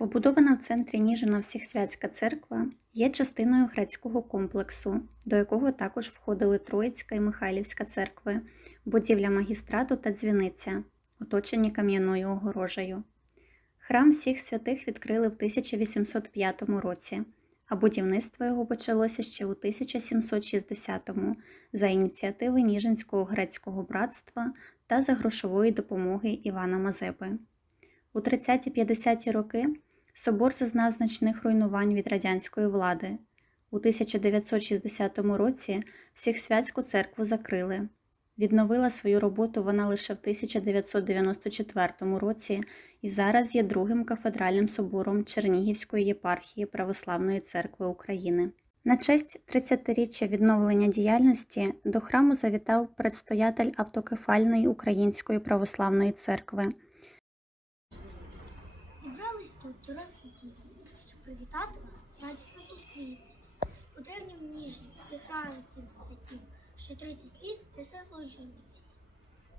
Побудована в центрі Ніжина Всехсвятська церква є частиною грецького комплексу, до якого також входили Троїцька і Михайлівська церкви, будівля магістрату та дзвіниця, оточені кам'яною огорожею. Храм всіх святих відкрили в 1805 році, а будівництво його почалося ще у 1760-му за ініціативи Ніжинського грецького братства та за грошової допомоги Івана Мазепи. У 30-50-ті роки собор зазнав значних руйнувань від радянської влади. У 1960 році Всехсвятську церкву закрили. Відновила свою роботу вона лише в 1994 році і зараз є другим кафедральним собором Чернігівської єпархії Православної церкви України. На честь 30-річчя відновлення діяльності до храму завітав предстоятель автокефальної Української православної церкви. Зібрались тут дорослі діти, щоб привітати вас, радісно зустріти. У древньому ніжні цим святім, що 30 літ несе служіння всі.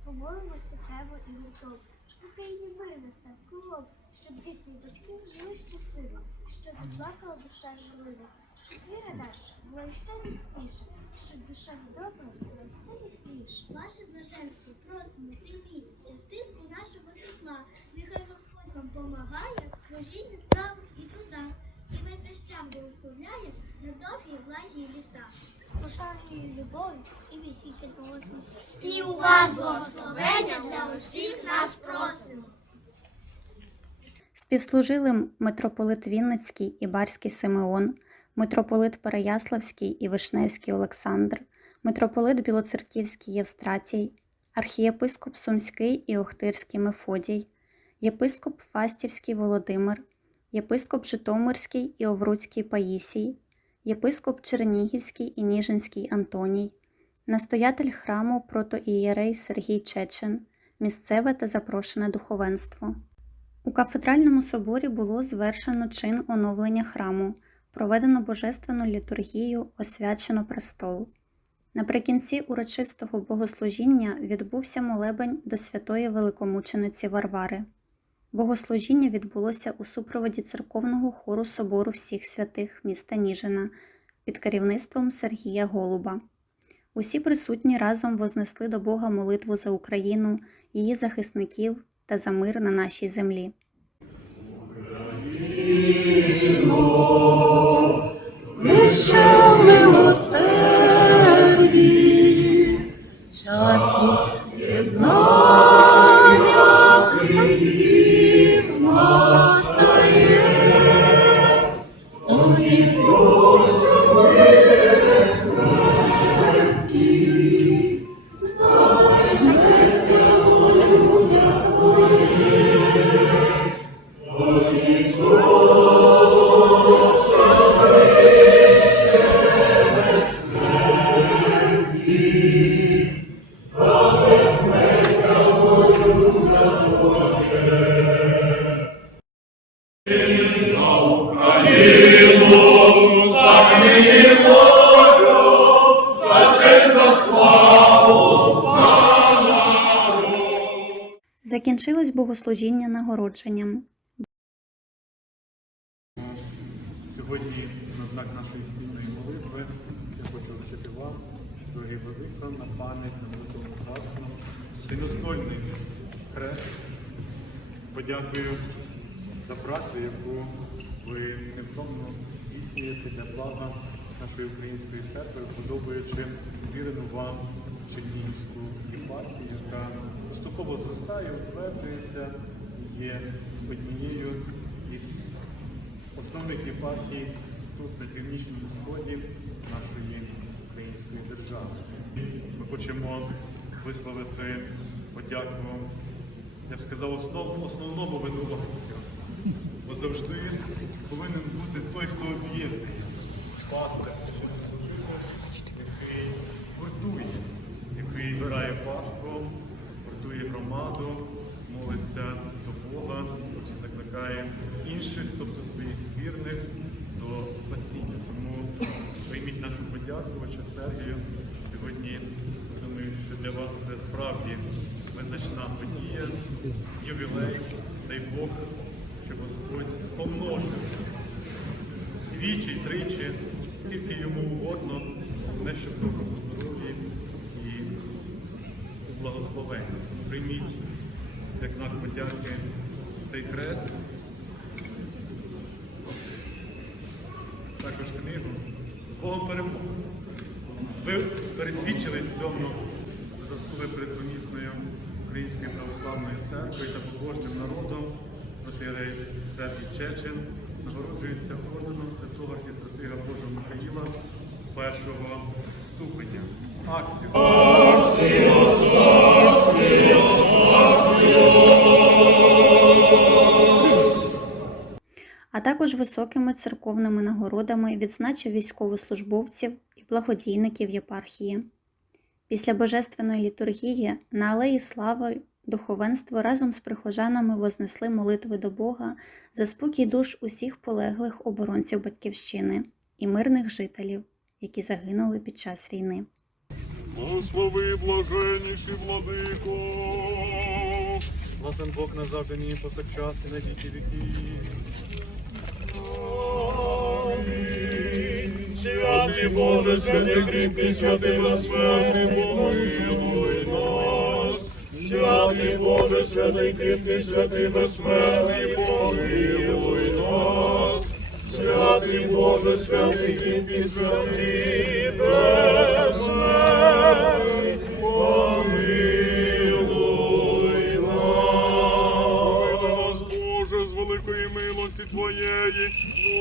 Помолимося треба і готово, щоб Україні мир несе кругом, щоб діти і батьки жили щасливо, щоб плакала душа журлива, щоб віра наша була іще міцніша, щоб душа добра стала все ясніше. Ваше блаженство просимо, прийміть частинку нашого тепла. Нехай Господь вам помагає в служінні справах і трудах, і весь весь час благословляє на довгі благі літа. Пошаною любов'ю і вісі підносимо. І у вас благословення для усіх нас просимо. Співслужили митрополит Вінницький і Барський Симеон, митрополит Переяславський і Вишневський Олександр, митрополит Білоцерківський Євстратій, архієпископ Сумський і Охтирський Мефодій, єпископ Фастівський Володимир, єпископ Житомирський і Овруцький Паїсій, єпископ Чернігівський і Ніжинський Антоній, настоятель храму протоієрей Сергій Чечен, місцеве та запрошене духовенство. У кафедральному соборі було звершено чин оновлення храму, проведено божественну літургію, освячено престол. Наприкінці урочистого богослужіння відбувся молебень до святої великомучениці Варвари. Богослужіння відбулося у супроводі церковного хору собору всіх святих міста Ніжина під керівництвом Сергія Голуба. Усі присутні разом вознесли до Бога молитву за Україну, її захисників та за мир на нашій землі. Милосерді, час їх Закінчилось богослужіння нагородженням. Сьогодні на знак нашої спільної молитви я хочу вручити вам, дорогі велика, на пам'ять на великому згадку, достойний хрест з подякою за працю, яку ви невтомно здійснюєте для блага нашої української церкви, збудовуючи вірену вам Чернігівську єпархію, яка поступово зростає, утверджується, є однією із основних єпархій тут на північному сході нашої української держави. Ми хочемо висловити подяку, я б сказав, основ, основному винуватцю. Бо завжди повинен бути той, хто об'єднує. Пастор, інших, тобто своїх вірних, до спасіння. Тому прийміть нашу подяку, Отче Сергію. Сьогодні думаю, що для вас це справді визначна подія, ювілей. Дай Бог, щоб Господь помножив двічі, тричі, скільки йому угодно, не щоб добро у здоров'ї і у благословенні. Прийміть як знак подяки цей хрест. Також книгу з Богом перемоги. Ви пересвідчились в цьому застули перед помісною Української православної церкви та побожним народом, протиерей Сергій Чечин, нагороджується орденом святого архістратига Божого Михаїла першого ступеня. Аксіо. Також високими церковними нагородами відзначив військовослужбовців і благодійників єпархії. Після божественної літургії на Алеї Слави духовенство разом з прихожанами вознесли молитви до Бога за спокій душ усіх полеглих оборонців Батьківщини і мирних жителів, які загинули під час війни. Благослови блаженніший владико. Власен Бог назавжди нині повсякчас на віки віки. Святий Боже, святий кріпкий, святий безсмертний, помилуй нас. Святий Боже, святий кріпкий, святий безсмертний, помилуй нас. Святий Боже, святий кріпкий, святий безсмертний, помилуй милості Твоєї,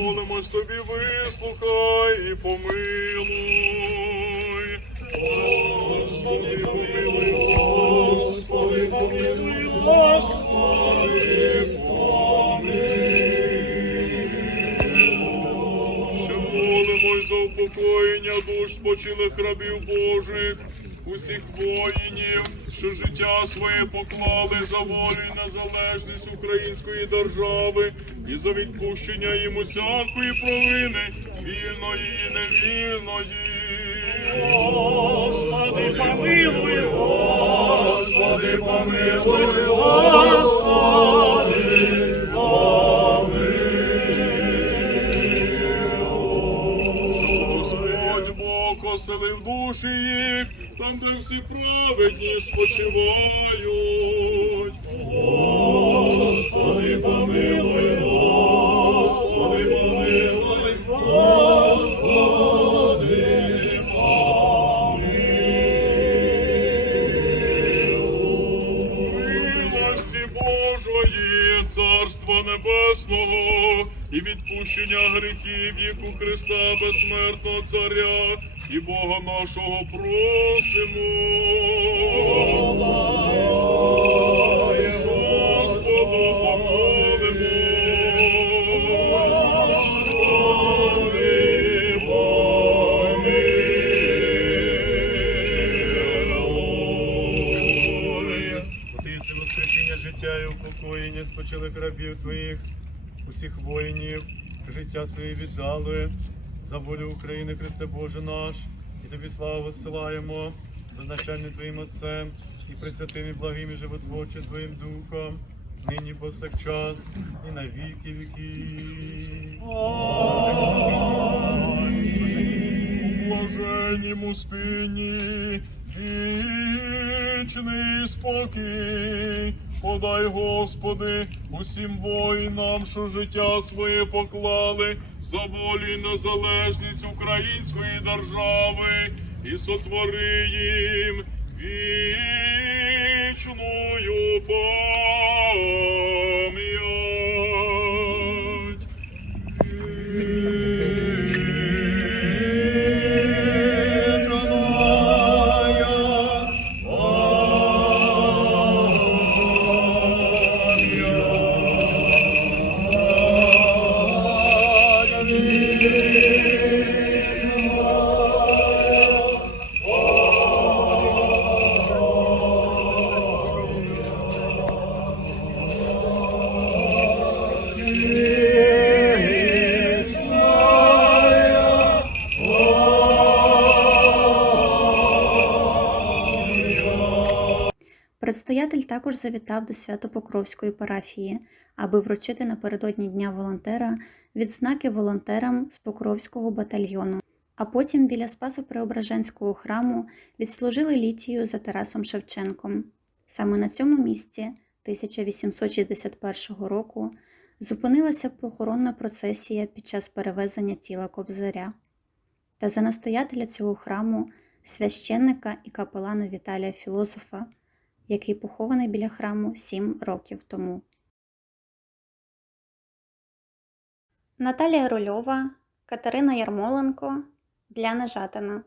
молимось Тобі, вислухай і помилуй. Господи, помилуй, Господи, помилуй, Господи, помилуй. Ще молимось за упокоєння душ спочилих рабів Божих, усіх воїнів, що життя своє поклали за волю і незалежність української держави і за відпущення їм усякої провини, вільної і невільної. Господи, помилуй, Господи, помилуй, Господи, Щоб Господь Бог оселив душі там, де всі праведні спочивають. Господи, помилуй, Господи, помилуй, Господи, помилуй. Милості Божої, Царства Небесного і відпущення гріхів їх у Христа безсмертного Царя і Бога нашого просимо. Господу помолимо. Воскресіння життя і упокоєння спочилих рабів твоїх, усіх воїнів, життя своє віддали за волю України, Христе Боже наш, і тобі славу висилаємо, безначальним Твоїм Отцем і пресвятим і благим і животворчим Твоїм Духом, нині повсякчас і на віки віки. Блаженнім спині, вічний спокій, подай, Господи, усім воїнам, що життя своє поклали за волю і незалежність української держави, і сотвори їм вічну пам'ять. Настоятель також завітав до Свято-Покровської парафії, аби вручити напередодні Дня волонтера відзнаки волонтерам з Покровського батальйону, а потім біля Спасо-Преображенського храму відслужили літію за Тарасом Шевченком. Саме на цьому місці 1861 року зупинилася похоронна процесія під час перевезення тіла Кобзаря. Та за настоятеля цього храму, священника і капелана Віталія Філософа, який похований біля храму сім років тому. Наталія Рульова, Катерина Ярмоленко для Нежатина.